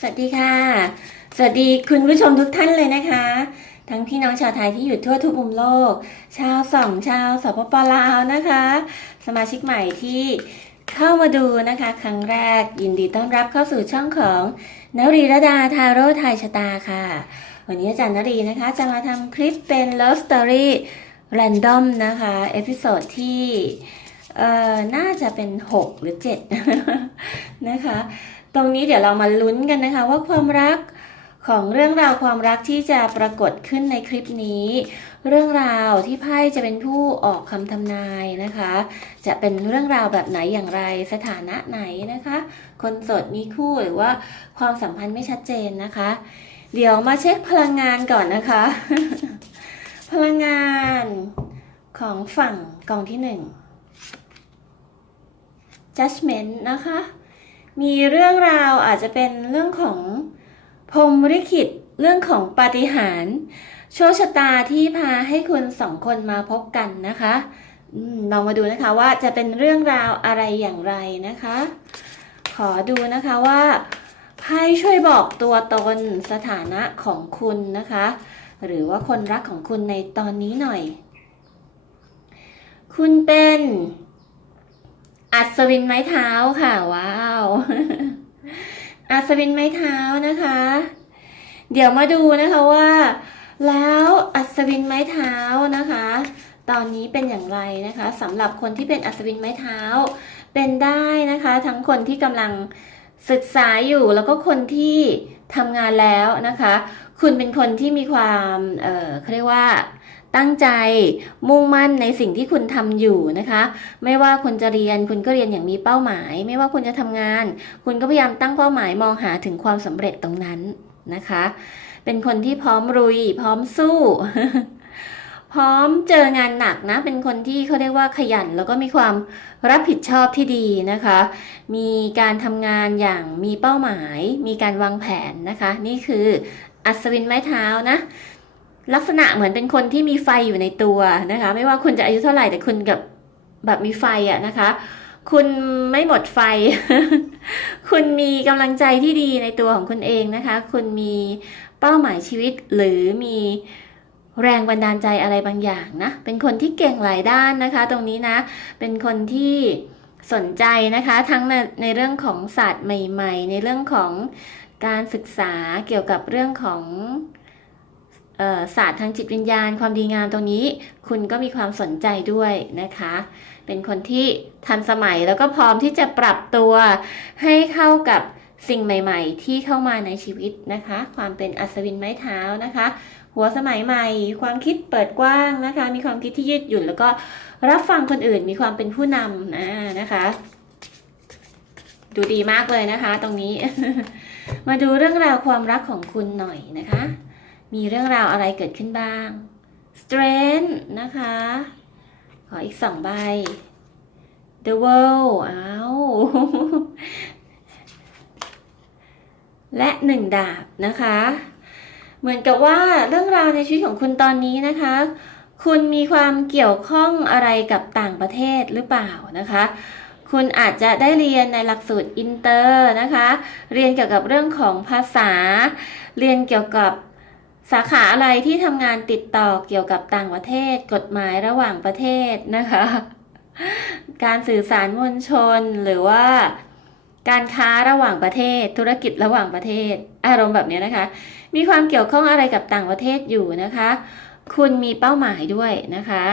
สวัสดีค่ะ สวัสดีคุณผู้ชมทุกท่านเลยนะคะ ทั้งพี่น้องชาวไทยที่อยู่ทั่วทุกมุมโลก ชาวสองชาวสปปลาวนะคะ สมาชิกใหม่ที่เข้ามาดูนะคะ ครั้งแรกยินดีต้อนรับเข้าสู่ช่องของนรีรดาทาโร่ไทยชะตาค่ะ วันนี้อาจารย์นรีนะคะ จะมาทำคลิปเป็น Love Story Random นะคะ เอพิโซดที่ เอ่อน่าจะเป็น 6 หรือ 7 นะคะ ตรงนี้เดี๋ยวเรามาลุ้นกันนะคะ ว่าความรักของเรื่องราวความรักที่จะปรากฏขึ้นในคลิปนี้ เรื่องราวที่ไพ่จะเป็นผู้ออกคำทำนายนะคะ จะเป็นเรื่องราวแบบไหนอย่างไรสถานะไหนนะคะ คนโสดมีคู่หรือว่าความสัมพันธ์ไม่ชัดเจนนะคะ เดี๋ยวมาเช็คพลังงานก่อนนะคะ พลังงานของฝั่งกองที่หนึ่ง judgment นะคะ มีเรื่องราวอาจจะเป็นเรื่องของพรมลิขิตเรื่องของปาฏิหาริย์โชคชะตาที่พาให้คุณสองคนมาพบกันนะคะลองมาดูนะคะว่าจะเป็นเรื่องราวอะไรอย่างไรนะคะ ขอดูนะคะว่าไพ่ช่วยบอกตัวตนสถานะของคุณนะคะ หรือว่าคนรักของคุณในตอนนี้หน่อย คุณเป็น อัศวินไม้เท้าค่ะ ว้าว อัศวินไม้เท้านะคะ เดี๋ยวมาดูนะคะว่า แล้วอัศวินไม้เท้านะคะ ตอนนี้เป็นอย่างไรนะคะสำหรับคนที่เป็นอัศวินไม้เท้า เป็นได้นะคะ ทั้งคนที่กำลังศึกษาอยู่แล้วก็คนที่ทำงานแล้วนะคะ คุณเป็นคนที่มีความ เอ่อเขาเรียกว่า ตั้งใจมุ่งมั่นในสิ่งที่คุณทำอยู่นะคะ ไม่ว่าคุณจะเรียนคุณก็เรียนอย่างมีเป้าหมาย ไม่ว่าคุณจะทำงาน คุณก็พยายามตั้งเป้าหมายมองหาถึงความสำเร็จตรงนั้นนะคะ เป็นคนที่พร้อมรุย พร้อมสู้ พร้อมเจองานหนักนะ เป็นคนที่เขาเรียกว่าขยัน แล้วก็มีความรับผิดชอบที่ดีนะคะ มีการทำงานอย่างมีเป้าหมาย มีการวางแผนนะคะ นี่คืออัศวินไม้เท้านะ ลักษณะเหมือนเป็นคนที่มีไฟอยู่ในตัวนะคะ ไม่ว่าคุณจะอายุเท่าไหร่แต่คุณกับแบบมีไฟอะนะคะ คุณไม่หมดไฟ คุณมีกำลังใจที่ดีในตัวของคุณเองนะคะ คุณมีเป้าหมายชีวิตหรือมีแรงบันดาลใจอะไรบางอย่างนะ เป็นคนที่เก่งหลายด้านนะคะ ตรงนี้นะ เป็นคนที่สนใจนะคะ ทั้งในในเรื่องของศาสตร์ใหม่ ๆ ในเรื่องของการศึกษาเกี่ยวกับเรื่องของ ศาสตร์ทางจิตวิญญาณ ความดีงามตรงนี้ คุณก็มีความสนใจด้วยนะคะ เป็นคนที่ทันสมัยแล้วก็พร้อมที่จะปรับตัวให้เข้ากับสิ่งใหม่ ๆ ที่เข้ามาในชีวิตนะคะ ความเป็นอัศวินไม้เท้านะคะ หัวสมัยใหม่ ความคิดเปิดกว้างนะคะ มีความคิดที่ยืดหยุ่น แล้วก็รับฟังคนอื่นมีความเป็นผู้นำอ่านะคะ ดูดีมากเลยนะคะ ตรงนี้ มาดูเรื่องราวความรักของคุณหน่อยนะคะ มีเรื่องราวอะไรเกิดขึ้นบ้าง strength นะคะ ขออีกสองใบ The World อ้าวและหนึ่งดาบนะคะ เหมือนกับว่าเรื่องราวในชีวิตของคุณตอนนี้นะคะ คุณมีความเกี่ยวข้องอะไรกับต่างประเทศหรือเปล่านะคะ คุณอาจจะได้เรียนในหลักสูตรอินเตอร์นะคะ เรียนเกี่ยวกับเรื่องของภาษา เรียนเกี่ยวกับ สาขาอะไรที่ทำงานติดต่อเกี่ยวกับต่างประเทศ กฎหมายระหว่างประเทศนะคะ การสื่อสารมวลชนหรือว่า การค้าระหว่างประเทศ ธุรกิจระหว่างประเทศ อารมณ์แบบนี้นะคะ มีความเกี่ยวข้องอะไรกับต่างประเทศอยู่นะคะ คุณมีเป้าหมายด้วยนะคะ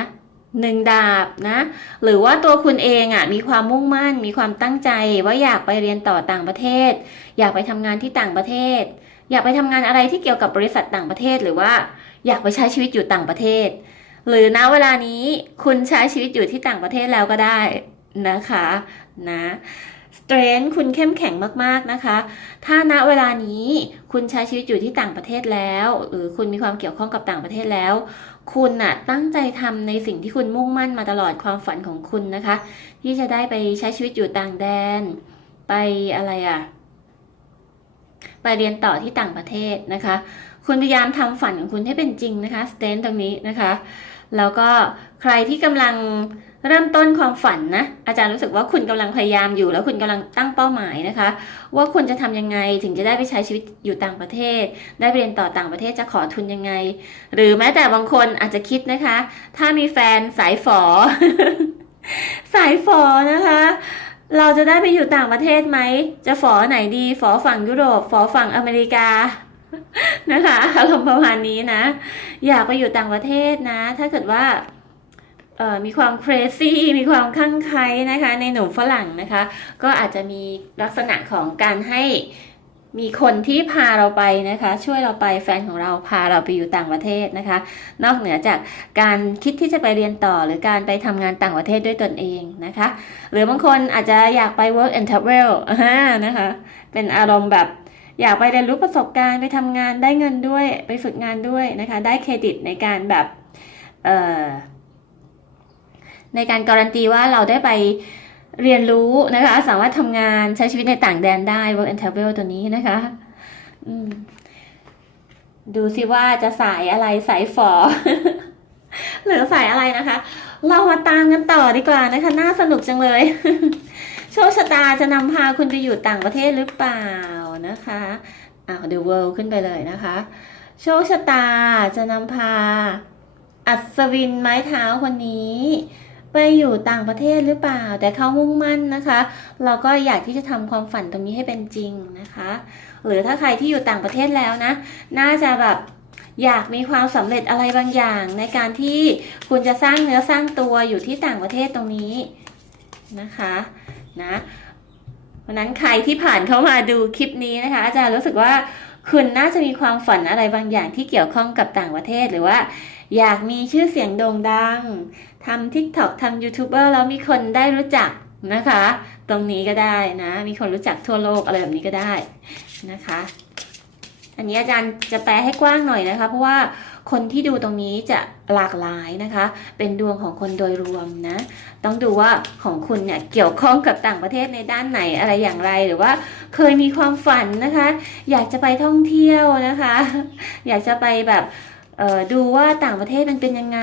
หนึ่งดาบนะ หรือว่าตัวคุณเองอะ่ะมีความมุ่งมั่น มีความตั้งใจว่าอยากไปเรียนต่อต่างประเทศ อยากไปทำงานที่ต่างประเทศ อยากไปทำงานอะไรที่เกี่ยวกับบริษัทต่างประเทศ หรือว่าอยากไปใช้ชีวิตอยู่ต่างประเทศ หรือณเวลานี้คุณใช้ชีวิตอยู่ที่ต่างประเทศแล้วก็ได้นะคะนะสเตรนท์คุณเข้มแข็งมากๆนะคะ ถ้าณเวลานี้คุณใช้ชีวิตอยู่ที่ต่างประเทศแล้วหรือคุณมีความเกี่ยวข้องกับต่างประเทศแล้ว คุณน่ะตั้งใจทำในสิ่งที่คุณมุ่งมั่นมาตลอดความฝันของคุณนะคะ ที่จะได้ไปใช้ชีวิตอยู่ต่างแดน ไปอะไรอะ ไปเรียนต่อที่ต่างประเทศนะคะ คุณพยายามทำฝันของคุณให้เป็นจริงนะคะสเตนตรงนี้นะคะ แล้วก็ใครที่กำลังเริ่มต้นความฝันนะ อาจารย์รู้สึกว่าคุณกำลังพยายามอยู่ แล้วคุณกำลังตั้งเป้าหมายนะคะ ว่าคุณจะทำยังไงถึงจะได้ไปใช้ชีวิตอยู่ต่างประเทศ ได้เรียนต่อต่างประเทศจะขอทุนยังไง หรือแม้แต่บางคนอาจจะคิดนะคะ ถ้ามีแฟนสายฝอ สายฝอนะคะ เราจะได้ไปอยู่ต่างประเทศไหม จะฝอไหนดี ฝอฝั่งยุโรป ฝอฝั่งอเมริกา นะคะอารมณ์ประมาณนี้นะ อยากไปอยู่ต่างประเทศนะ ถ้าเกิดว่าเอ่อมีความ crazy มีความข้างไคล้นะคะ ในหนุ่มฝรั่งนะคะ ก็อาจจะมีลักษณะของการให้ มีคนที่พาเราไปนะคะ ช่วยเราไปแฟนของเราพาเราไปอยู่ต่างประเทศนะคะ นอกเหนือจากการคิดที่จะไปเรียนต่อหรือการไปทำงานต่างประเทศด้วยตนเองนะคะ หรือบางคนอาจจะอยากไป work and travel นะคะ เป็นอารมณ์แบบอยากไปเรียนรู้ประสบการณ์ไปทำงานได้เงินด้วยไปฝึกงานด้วยนะคะ ได้เครดิตในการแบบเอ่อในการการันตีว่าเราได้ไป เรียนรู้นะคะ สามารถทำงานใช้ชีวิตในต่างแดนได้ work and travel ตัวนี้นะคะดูสิว่าจะสายอะไรสายฝอ หรือสายอะไรนะคะ เรามาตามกันต่อดีกว่านะคะ น่าสนุกจังเลย โชคชะตาจะนำพาคุณไปอยู่ต่างประเทศหรือเปล่านะคะอ้าว The World ขึ้นไปเลยนะคะ โชคชะตาจะนำพา อัศวินไม้เท้าคนนี้ ไปอยู่ต่างประเทศหรือเปล่า แต่เขามุ่งมั่นนะคะ เราก็อยากที่จะทำความฝันตรงนี้ให้เป็นจริงนะคะ หรือถ้าใครที่อยู่ต่างประเทศแล้วนะ น่าจะแบบอยากมีความสำเร็จอะไรบางอย่าง ในการที่คุณจะสร้างเนื้อสร้างตัวอยู่ที่ต่างประเทศตรงนี้นะคะนะเพราะนั้นใครที่ผ่านเข้ามาดูคลิปนี้นะคะ อาจารย์รู้สึกว่าคุณน่าจะมีความฝันอะไรบางอย่างที่เกี่ยวข้องกับต่างประเทศหรือว่า อยากมีชื่อเสียงโด่งดังทำ TikTok ทำยูทูบเบอร์แล้วมีคนได้รู้จักนะคะ ตรงนี้ก็ได้นะ มีคนรู้จักทั่วโลกอะไรแบบนี้ก็ได้นะคะ อันนี้อาจารย์จะแปลให้กว้างหน่อยนะคะ เพราะว่าคนที่ดูตรงนี้จะหลากหลายนะคะ เป็นดวงของคนโดยรวมนะ ต้องดูว่าของคุณเนี่ยเกี่ยวข้องกับต่างประเทศในด้านไหนอะไรอย่างไร หรือว่าเคยมีความฝันนะคะ อยากจะไปท่องเที่ยวนะคะ อยากจะไปแบบ ดูว่าต่างประเทศมันเป็นยังไง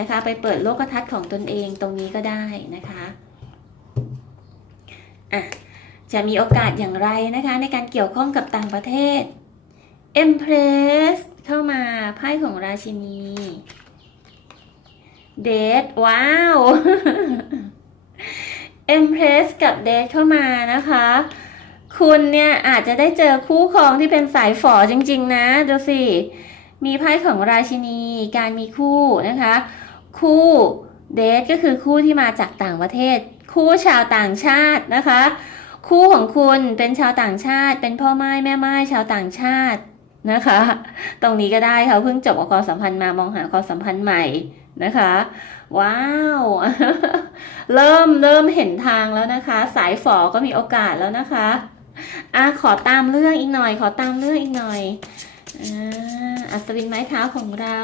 นะคะ ไปเปิดโลกทัศน์ของตนเองตรงนี้ก็ได้นะคะอะจะมีโอกาสอย่างไรนะคะ ในการเกี่ยวข้องกับต่างประเทศ Empress เข้ามาไพ่ของราชินีเดทว้าว Empress กับเดทเข้ามานะคะ คุณเนี่ยอาจจะได้เจอคู่ครองที่เป็นสายฝอจริง ๆ นะดูสิ มีไพ่ของราชินี การมีคู่นะคะ คู่เดทก็คือคู่ที่มาจากต่างประเทศ คู่ชาวต่างชาตินะคะ คู่ของคุณเป็นชาวต่างชาติ เป็นพ่อไม้แม่ไม้ชาวต่างชาตินะคะ ตรงนี้ก็ได้ค่ะเพิ่งจบความสัมพันธ์มามองหาความสัมพันธ์ใหม่นะคะ ว้าว เริ่มเริ่มเห็นทางแล้วนะคะ สายฝอก็มีโอกาสแล้วนะคะอะขอตามเรื่องอีกหน่อย ขอตามเรื่องอีกหน่อย อัศวินไม้เท้าของเรา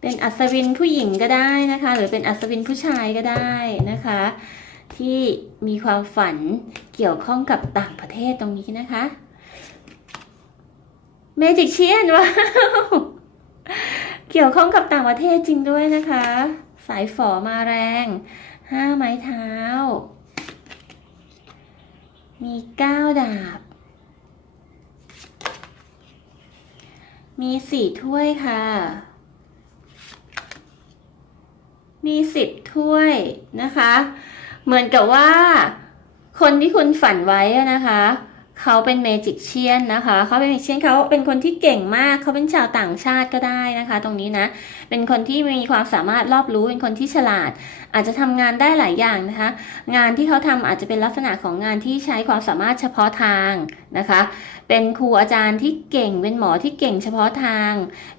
เป็นอัศวินผู้หญิงก็ได้นะคะ หรือเป็นอัศวินผู้ชายก็ได้นะคะ ที่มีความฝันเกี่ยวข้องกับต่างประเทศตรงนี้นะคะเมจิกเชียนว้าวเกี่ยวข้องกับต่างประเทศจริงด้วยนะคะ สายฝอมาแรงห้าไม้เท้า มีเก้าดาบ มีสี่ถ้วยค่ะ มีสิบถ้วยนะคะ เหมือนกับว่า คนที่คุณฝันไว้นะคะ เขาเป็นเมจิกเชียนนะคะ เขาเป็นเมจิกเชียนเขาเป็นคนที่เก่งมาก เขาเป็นชาวต่างชาติก็ได้นะคะ ตรงนี้นะ เป็นคนที่มีความสามารถรอบรู้ เป็นคนที่ฉลาด อาจจะทำงานได้หลายอย่างนะคะ งานที่เขาทำอาจจะเป็นลักษณะของงานที่ใช้ความสามารถเฉพาะทางนะคะ เป็นครูอาจารย์ที่เก่ง เป็นหมอที่เก่งเฉพาะทาง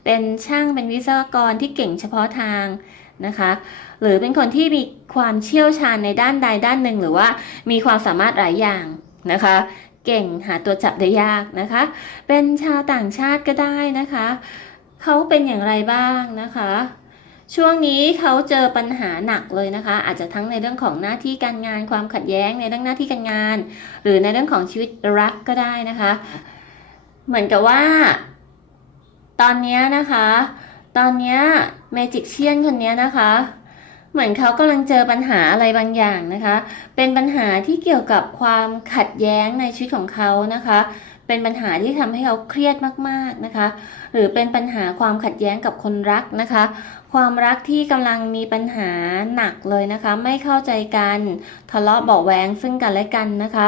เป็นช่าง เป็นวิศวกรที่เก่งเฉพาะทางนะคะ หรือเป็นคนที่มีความเชี่ยวชาญในด้านใดด้านหนึ่ง หรือว่ามีความสามารถหลายอย่างนะคะ เก่งหาตัวจับได้ยากนะคะ เป็นชาวต่างชาติก็ได้นะคะ เขาเป็นอย่างไรบ้างนะคะ ช่วงนี้เขาเจอปัญหาหนักเลยนะคะ อาจจะทั้งในเรื่องของหน้าที่การงานความขัดแย้งในเรื่องหน้าที่การงาน หรือในเรื่องของชีวิตรักก็ได้นะคะ เหมือนกับว่า ตอนนี้นะคะ ตอนนี้เมจิกเชียนคนนี้นะคะ เหมือนเขากำลังเจอปัญหาอะไรบางอย่างนะคะ เป็นปัญหาที่เกี่ยวกับความขัดแย้งในชีวิตของเขานะคะ เป็นปัญหาที่ทำให้เขาเครียดมากๆนะคะ หรือเป็นปัญหาความขัดแย้งกับคนรักนะคะ ความรักที่กำลังมีปัญหาหนักเลยนะคะ ไม่เข้าใจกันทะเลาะเบาะแวงซึ่งกันและกันนะคะ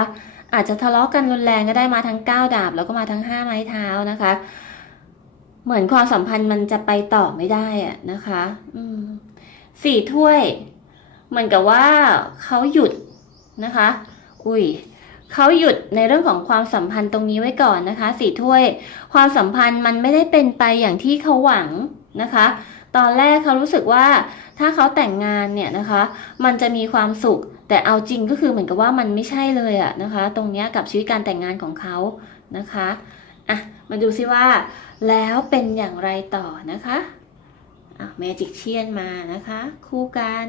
อาจจะทะเลาะกันรุนแรงก็ได้มาทั้งก้าดาบแล้วก็มาทั้งห้าไม้เท้านะคะเหมือนความสัมพันธ์มันจะไปต่อไม่ได้อะนะคะ อืม สี่ถ้วย เหมือนกับว่าเขาหยุดนะคะ อุ้ยเขาหยุดในเรื่องของความสัมพันธ์ตรงนี้ไว้ก่อนนะคะสี่ถ้วย ความสัมพันธ์มันไม่ได้เป็นไปอย่างที่เขาหวังนะคะ ตอนแรกเขารู้สึกว่าถ้าเขาแต่งงานเนี่ยนะคะ มันจะมีความสุข แต่เอาจริงก็คือเหมือนกับว่ามันไม่ใช่เลยอะนะคะ ตรงนี้กับชีวิตการแต่งงานของเขานะคะอะมาดูซิว่าแล้วเป็นอย่างไรต่อนะคะ แมจิกเชียนมานะคะ คู่กัน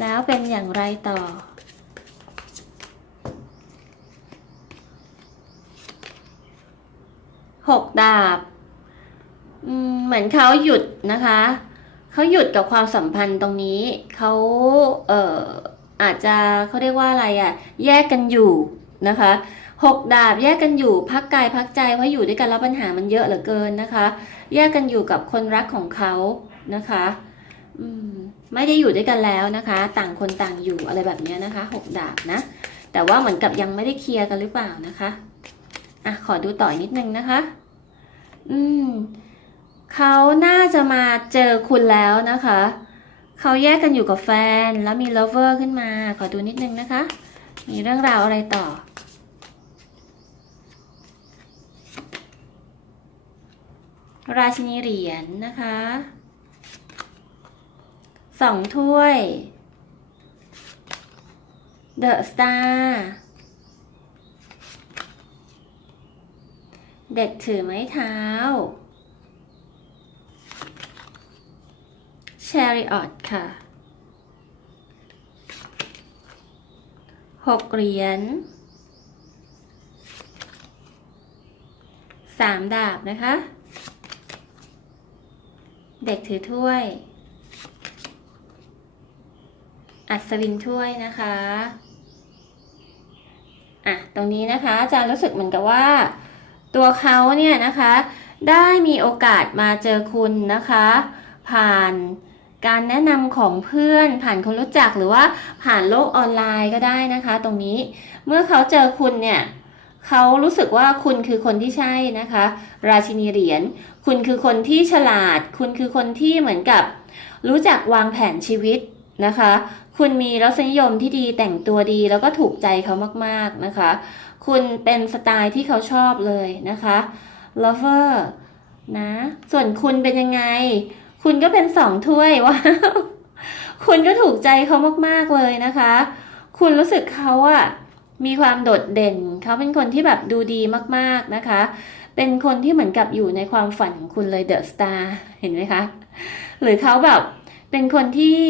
แล้วเป็นอย่างไรต่อ หกดาบเหมือนเขาหยุดนะคะ เขาหยุดกับความสัมพันธ์ตรงนี้ เขาเอ่ออาจจะเขาเรียกว่าอะไรอะ่ะ แยกกันอยู่นะคะ หกดาบแยกกันอยู่พักกายพักใจเพราะอยู่ด้วยกันแล้วปัญหามันเยอะเหลือเกินนะคะ แยกกันอยู่กับคนรักของเขานะคะอืมไม่ได้อยู่ด้วยกันแล้วนะคะ ต่างคนต่างอยู่อะไรแบบนี้นะคะหกดาบนะ แต่ว่าเหมือนกับยังไม่ได้เคลียร์กันหรือเปล่านะคะอะขอดูต่ออนิดนึงนะคะ อืมเขาน่าจะมาเจอคุณแล้วนะคะ เขาแยกกันอยู่กับแฟนแล้วมี lover ขึ้นมา ขอดูนิดนึงนะคะ มีเรื่องราวอะไรต่อ ราชินีเหรียญนะคะสองถ้วย The Star เด็กถือไม้เท้า Chariot ค่ะหกเหรียญสามดาบนะคะ เด็กถือถ้วย อัศวินถ้วยนะคะอะตรงนี้นะคะอาจารย์รู้สึกเหมือนกับว่า ตัวเขาเนี่ยนะคะ ได้มีโอกาสมาเจอคุณนะคะ ผ่านการแนะนำของเพื่อนผ่านคนรู้จักหรือว่าผ่านโลกออนไลน์ก็ได้นะคะ ตรงนี้เมื่อเขาเจอคุณเนี่ยเขารู้สึกว่าคุณคือคนที่ใช่นะคะ ราชินีเหรียญ คุณคือคนที่ฉลาด คุณคือคนที่เหมือนกับ รู้จักวางแผนชีวิตนะคะ คุณมีรสนิยมที่ดีแต่งตัวดีแล้วก็ถูกใจเขามากๆนะคะ คุณเป็นสไตล์ที่เขาชอบเลยนะคะ lover นะ ส่วนคุณเป็นยังไง คุณก็เป็นสองถ้วยว้าวคุณก็ถูกใจเขามากๆเลยนะคะ คุณรู้สึกเขาอะมีความโดดเด่น เขาเป็นคนที่แบบดูดีมากๆนะคะ เป็นคนที่เหมือนกับอยู่ในความฝันของคุณเลยเดอะสตาร์เห็นไหมคะ หรือเขาแบบเป็นคนที่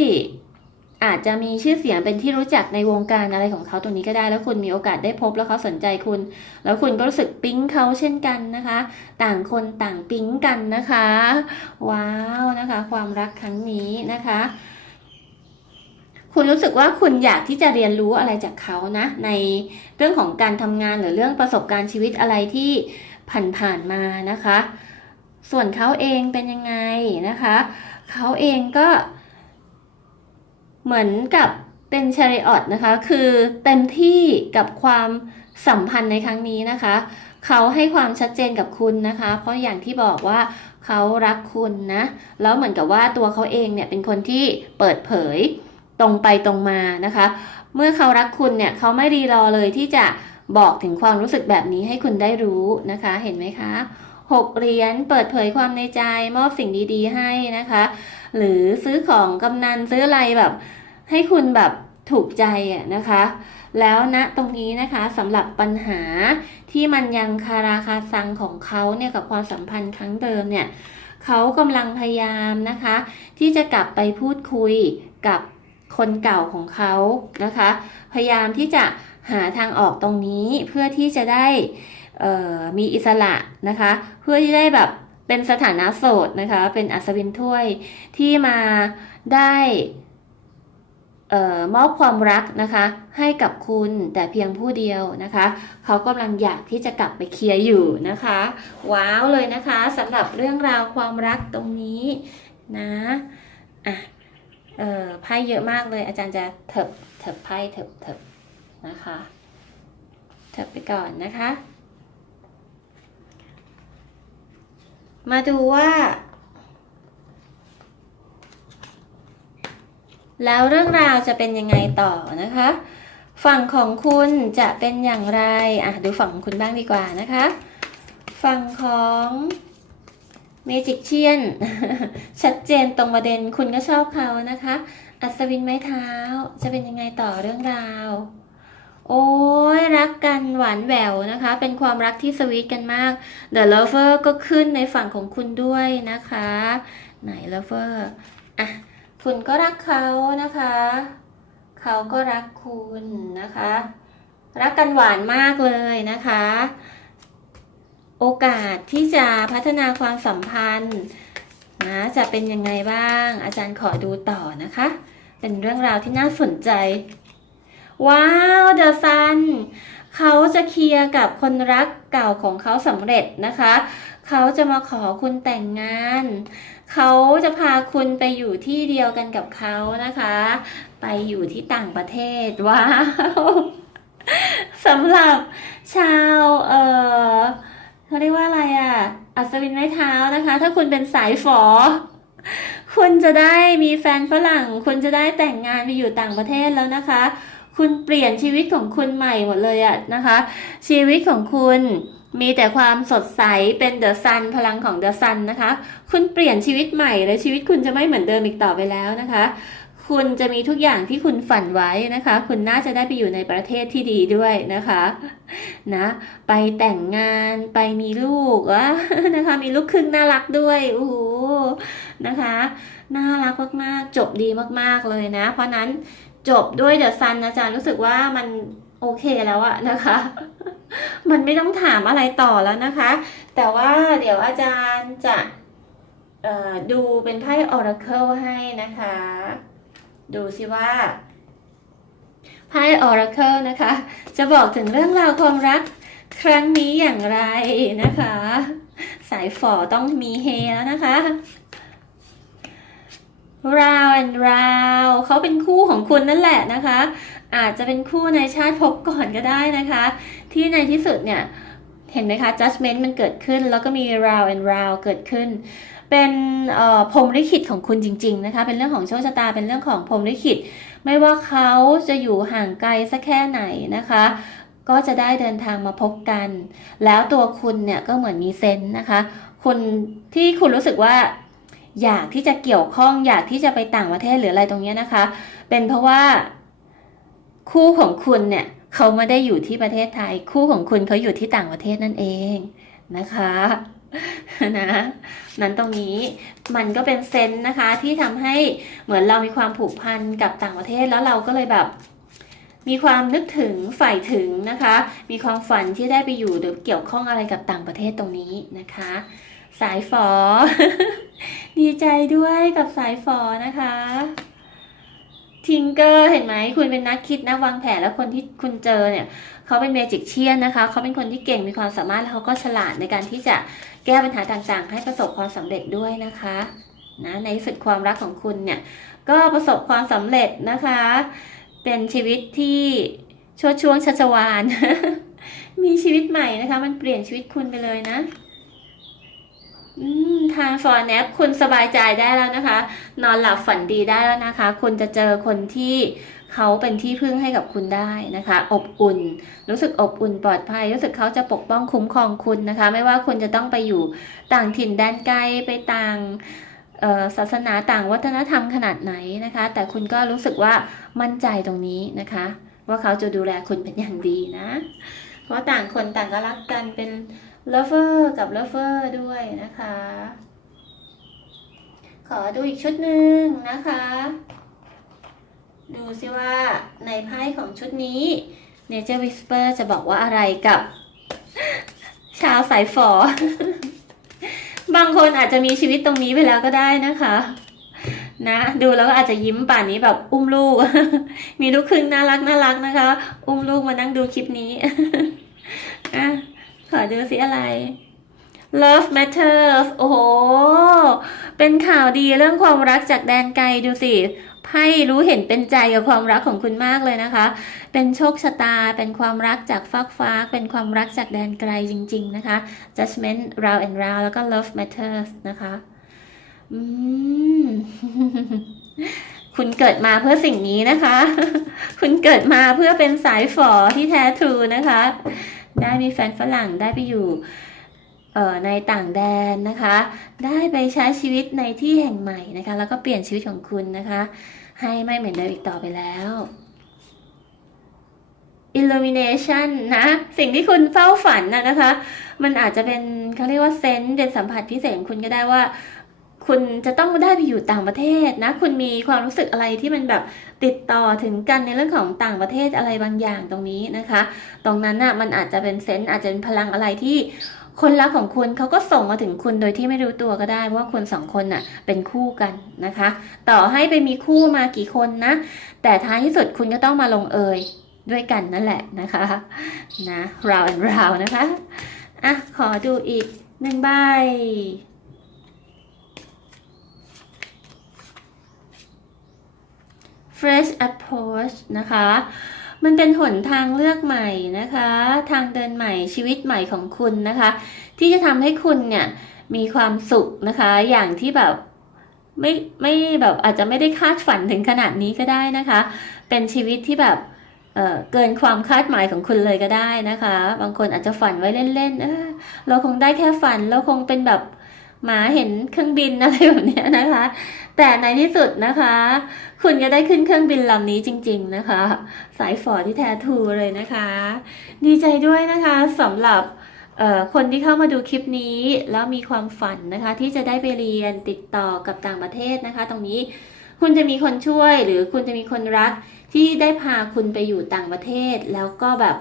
อาจจะมีชื่อเสียงเป็นที่รู้จักในวงการอะไรของเขาตรงนี้ก็ได้ แล้วคุณมีโอกาสได้พบแล้วเขาสนใจคุณ แล้วคุณก็รู้สึกปิ๊งเขาเช่นกันนะคะ ต่างคนต่างปิ๊งกันนะคะ ว้าวนะคะ ความรักครั้งนี้นะคะ คุณรู้สึกว่าคุณอยากที่จะเรียนรู้อะไรจากเขานะ ในเรื่องของการทำงานหรือเรื่องประสบการณ์ชีวิตอะไรที่ ผ่านๆมานะคะ ส่วนเขาเองเป็นยังไงนะคะ เขาเองก็ เหมือนกับเป็นชาริออตนะคะ คือเต็มที่กับความสัมพันธ์ในครั้งนี้นะคะ เขาให้ความชัดเจนกับคุณนะคะ เพราะอย่างที่บอกว่าเขารักคุณนะ แล้วเหมือนกับว่าตัวเขาเองเนี่ยเป็นคนที่เปิดเผยตรงไปตรงมานะคะ เมื่อเขารักคุณเนี่ยเขาไม่รีรอเลยที่จะ บอกถึงความรู้สึกแบบนี้ให้คุณได้รู้นะคะ เห็นไหมคะหกเหรียญเปิดเผยความในใจมอบสิ่งดีๆให้นะคะ หรือซื้อของกำนันซื้ออะไรแบบ ให้คุณแบบถูกใจอะนะคะ แล้วณตรงนี้นะคะสำหรับปัญหาที่มันยังคาราคาซังของเขาเนี่ยกับความสัมพันธ์ครั้งเดิมเนี่ยเขากำลังพยายามนะคะ ที่จะกลับไปพูดคุยกับคนเก่าของเขานะคะ พยายามที่จะ หาทางออกตรงนี้เพื่อที่จะได้มีอิสระนะคะ เพื่อที่ได้แบบเป็นสถานะโสดนะคะ เป็นอัศวินถ้วยที่มาได้มอบความรักนะคะ ให้กับคุณแต่เพียงผู้เดียวนะคะ เขากำลังอยากที่จะกลับไปเคลียร์อยู่นะคะ ว้าวเลยนะคะสำหรับเรื่องราวความรักตรงนี้นะอะไพ่เยอะมากเลยอาจารย์จะเถิบเถิบไพ่เถิบเถิบ นะคะเถิบไปก่อนนะคะ มาดูว่า แล้วเรื่องราวจะเป็นยังไงต่อนะคะ ฝั่งของคุณจะเป็นอย่างไรอะดูฝั่งของคุณบ้างดีกว่านะคะ ฝั่งของเมจิกเชียน ชัดเจนตรงประเด็นคุณก็ชอบเขานะคะ อัศวินไม้เท้าจะเป็นยังไงต่อเรื่องราว โอ้ยรักกันหวานแหววนะคะ เป็นความรักที่สวีทกันมาก The Lover ก็ขึ้นในฝั่งของคุณด้วยนะคะ ไหน Lover อะคุณก็รักเขานะคะ เขาก็รักคุณนะคะ รักกันหวานมากเลยนะคะ โอกาสที่จะพัฒนาความสัมพันธ์นะจะเป็นยังไงบ้าง อาจารย์ขอดูต่อนะคะ เป็นเรื่องราวที่น่าสนใจ ว้าวเดอะซันเขาจะเคลียร์กับคนรักเก่าของเขาสำเร็จนะคะ เขาจะมาขอคุณแต่งงาน เขาจะพาคุณไปอยู่ที่เดียวกันกับเขานะคะ ไปอยู่ที่ต่างประเทศว้าวสำหรับชาวเออเขาเรียกว่าอะไรอะ อัศวินไม้เท้านะคะ ถ้าคุณเป็นสายฝอ คุณจะได้มีแฟนฝรั่ง คุณจะได้แต่งงานไปอยู่ต่างประเทศแล้วนะคะ คุณเปลี่ยนชีวิตของคุณใหม่หมดเลยอะนะคะ ชีวิตของคุณมีแต่ความสดใสเป็นเดอะซันพลังของเดอะซันนะคะ คุณเปลี่ยนชีวิตใหม่และชีวิตคุณจะไม่เหมือนเดิมอีกต่อไปแล้วนะคะ คุณจะมีทุกอย่างที่คุณฝันไว้นะคะ คุณน่าจะได้ไปอยู่ในประเทศที่ดีด้วยนะคะนะไปแต่งงานไปมีลูกวะนะคะ มีลูกครึ่งน่ารักด้วยโอ้โหนะคะ น่ารักมากๆ จบดีมากๆเลยนะ เพราะนั้น จบด้วยเดอะซันอาจารย์รู้สึกว่ามันโอเคแล้วอะนะคะ มันไม่ต้องถามอะไรต่อแล้วนะคะ แต่ว่าเดี๋ยวอาจารย์จะดูเป็นไพ่ Oracle ให้นะคะ ดูสิว่าไพ่ Oracle นะคะ จะบอกถึงเรื่องราวความรักครั้งนี้อย่างไรนะคะ สายฝอต้องมีเฮแล้วนะคะ round and round เขาเป็นคู่ของคุณนั่นแหละนะคะ อาจจะเป็นคู่ในชาติภพก่อนก็ได้นะคะ ที่ในที่สุดเนี่ย เห็นไหมคะ judgment มันเกิดขึ้น แล้วก็มี round and round เกิดขึ้น เป็นพรมลิขิตของคุณจริง ๆ นะคะ เป็นเรื่องของโชคชะตา เป็นเรื่องของพรมลิขิต ไม่ว่าเขาจะอยู่ห่างไกลสักแค่ไหนนะคะก็จะได้เดินทางมาพบกัน แล้วตัวคุณเนี่ยก็เหมือนมีเซนส์นะคะ คุณที่คุณรู้สึกว่า อยากที่จะเกี่ยวข้อง อยากที่จะไปต่างประเทศหรืออะไรตรงนี้นะคะ เป็นเพราะว่าคู่ของคุณเนี่ยเขาไม่ได้อยู่ที่ประเทศไทย คู่ของคุณเขาอยู่ที่ต่างประเทศนั่นเองนะคะนะนั้นตรงนี้มันก็เป็นเซนส์นะคะที่ทำให้เหมือนเรามีความผูกพันกับต่างประเทศแล้วเราก็เลยแบบ มีความนึกถึงฝ่ายถึงนะคะ มีความฝันที่ได้ไปอยู่หรือเกี่ยวข้องอะไรกับต่างประเทศตรงนี้นะคะ สายฝอ ดีใจด้วยกับสายฝอนะคะ ทิงเกอร์เห็นไหมคุณเป็นนักคิดนักวางแผนแล้วคนที่คุณเจอเนี่ยเขาเป็นเมจิกเชียนนะคะเขาเป็นคนที่เก่งมีความสามารถแล้วเขาก็ฉลาดในการที่จะแก้ปัญหาต่างๆ ให้ประสบความสำเร็จด้วยนะคะนะในสุดความรักของคุณเนี่ยก็ประสบความสำเร็จนะคะ เป็นชีวิตที่ชดช่วงชัชวานมีชีวิตใหม่นะคะ มันเปลี่ยนชีวิตคุณไปเลยนะ ทางฟอร์แนปคุณสบายใจได้แล้วนะคะ นอนหลับฝันดีได้แล้วนะคะ คุณจะเจอคนที่เขาเป็นที่พึ่งให้กับคุณได้นะคะ อบอุ่น รู้สึกอบอุ่นปลอดภัย รู้สึกเขาจะปกป้องคุ้มครองคุณนะคะ ไม่ว่าคุณจะต้องไปอยู่ต่างถิ่นแดนไกลไปต่างศาสนาต่างวัฒนธรรมขนาดไหนนะคะ แต่คุณก็รู้สึกว่ามั่นใจตรงนี้นะคะ ว่าเขาจะดูแลคุณเป็นอย่างดีนะ เพราะต่างคนต่างก็รักกันเป็น lover กับ lover ด้วยนะคะ ขอดูอีกชุดหนึ่งนะคะ ดูซิว่าในไพ่ของชุดนี้ Nature Whisper จะบอกว่าอะไรกับ ชาวสายฝอบางคนอาจจะมีชีวิตตรงนี้ไปแล้วก็ได้นะคะ นะ ดูแล้วก็อาจจะยิ้มป่านนี้แบบอุ้มลูก มีลูกครึ่งน่ารักน่ารักนะคะ อุ้มลูกมานั่งดูคลิปนี้อะ อดูสิอะไร Love Matters โอ้โห เป็นข่าวดีเรื่องความรักจากแดนไกลดูสิไพ่รู้เห็นเป็นใจกับความรักของคุณมากเลยนะคะ เป็นโชคชะตา เป็นความรักจากฟากฟ้า เป็นความรักจากแดนไกลจริง ๆ นะคะ Judgment round and round แล้วก็ Love Matters นะคะอืมคุณเกิดมาเพื่อสิ่งนี้นะคะ คุณเกิดมาเพื่อเป็นสายฝอที่แท้ทรูนะคะ ได้มีแฟนฝรั่งได้ไปอยู่ในต่างแดนนะคะ ได้ไปใช้ชีวิตในที่แห่งใหม่นะคะ แล้วก็เปลี่ยนชีวิตของคุณนะคะ ให้ไม่เหมือนเดิมอีกต่อไปแล้ว illumination นะ สิ่งที่คุณเฝ้าฝันนะนะคะ มันอาจจะเป็นเขาเรียกว่าเซนส์เป็นสัมผัสพิเศษของคุณก็ได้ว่า คุณจะต้องได้ไปอยู่ต่างประเทศนะ คุณมีความรู้สึกอะไรที่มันแบบติดต่อถึงกันในเรื่องของต่างประเทศอะไรบางอย่างตรงนี้นะคะ ตรงนั้นน่ะมันอาจจะเป็นเซนส์อาจจะเป็นพลังอะไรที่คนรักของคุณเขาก็ส่งมาถึงคุณโดยที่ไม่รู้ตัวก็ได้ว่าคนสองคนน่ะเป็นคู่กันนะคะ ต่อให้ไปมีคู่มากี่คนนะ แต่ท้ายที่สุดคุณก็ต้องมาลงเอยด้วยกันนั่นแหละนะคะนะ round and round นะคะอะขอดูอีกหนึ่งใบ fresh approach นะคะ มันเป็นหนทางเลือกใหม่นะคะ ทางเดินใหม่ชีวิตใหม่ของคุณนะคะ ที่จะทำให้คุณเนี่ยมีความสุขนะคะ อย่างที่แบบไม่ไม่แบบอาจจะไม่ได้คาดฝันถึงขนาดนี้ก็ได้นะคะ เป็นชีวิตที่แบบเเกินความคาดหมายของคุณเลยก็ได้นะคะ บางคนอาจจะฝันไว้เล่นๆเเราคงได้แค่ฝัน เราคงเป็นแบบหมาเห็นเครื่องบินอะไรแบบเนี้ยนะคะ แต่ในที่สุดนะคะ คุณก็ได้ขึ้นเครื่องบินลำนี้จริง ๆนะคะ สายฝอที่แท้ทูเลยนะคะ ดีใจด้วยนะคะสำหรับคนที่เข้ามาดูคลิปนี้แล้วมีความฝันนะคะ ที่จะได้ไปเรียนติดต่อกับต่างประเทศนะคะ ตรงนี้คุณจะมีคนช่วยหรือคุณจะมีคนรักที่ได้พาคุณไปอยู่ต่างประเทศ แล้วก็แบบ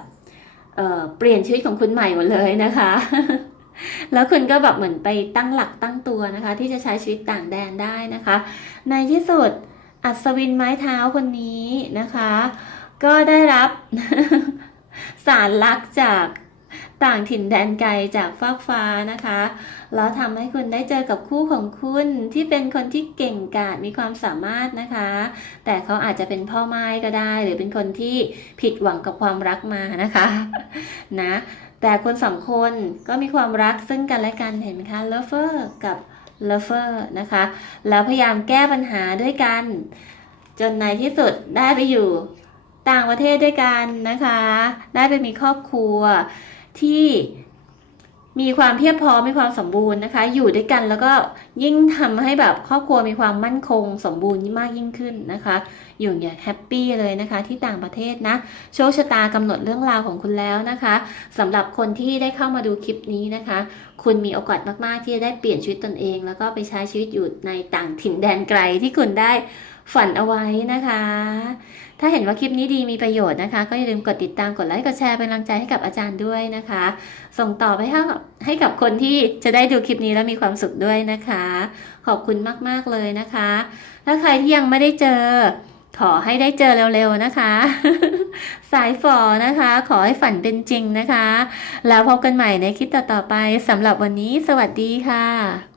เเปลี่ยนชีวิตของคุณใหม่หมดเลยนะคะ แล้วคุณก็แบบเหมือนไปตั้งหลักตั้งตัวนะคะ ที่จะใช้ชีวิตต่างแดนได้นะคะ ในที่สุดอัศวินไม้เท้าคนนี้นะคะ ก็ได้รับสารลักจากต่างถิ่นแดนไกลจากฟากฟ้านะคะ แล้วทำให้คุณได้เจอกับคู่ของคุณที่เป็นคนที่เก่งกาจมีความสามารถนะคะ แต่เขาอาจจะเป็นพ่อไม้ก็ได้ หรือเป็นคนที่ผิดหวังกับความรักมานะคะ นะ แต่คนสองคนก็มีความรักซึ่งกันและกันเห็นไหมคะ lover กับ lover นะคะ แล้วพยายามแก้ปัญหาด้วยกัน จนในที่สุดได้ไปอยู่ต่างประเทศด้วยกันนะคะ ได้ไปมีครอบครัวที่ มีความเพียบพร้อมมีความสมบูรณ์นะคะ อยู่ด้วยกันแล้วก็ยิ่งทำให้แบบครอบครัวมีความมั่นคง สมบูรณ์มากยิ่งขึ้นนะคะ อยู่อย่างแฮปปี้เลยนะคะ ที่ต่างประเทศนะโชคชะตากำหนดเรื่องราวของคุณแล้วนะคะสำหรับคนที่ได้เข้ามาดูคลิปนี้นะคะ คุณมีโอกาสมากๆที่จะได้เปลี่ยนชีวิตตนเอง แล้วก็ไปใช้ชีวิตอยู่ในต่างถิ่นแดนไกลที่คุณได้ ฝันเอาไว้นะคะ ถ้าเห็นว่าคลิปนี้ดีมีประโยชน์นะคะ ก็อย่าลืมกดติดตามกดไลค์กดแชร์เป็นกำลังใจให้กับอาจารย์ด้วยนะคะ ส่งต่อไปให้กับให้กับคนที่จะได้ดูคลิปนี้แล้วมีความสุขด้วยนะคะ ขอบคุณมากๆเลยนะคะ ถ้าใครที่ยังไม่ได้เจอ ขอให้ได้เจอเร็วๆนะคะ สายฝอนะคะ ขอให้ฝันเป็นจริงนะคะ แล้วพบกันใหม่ในคลิปต่อๆไปสำหรับวันนี้ สวัสดีค่ะ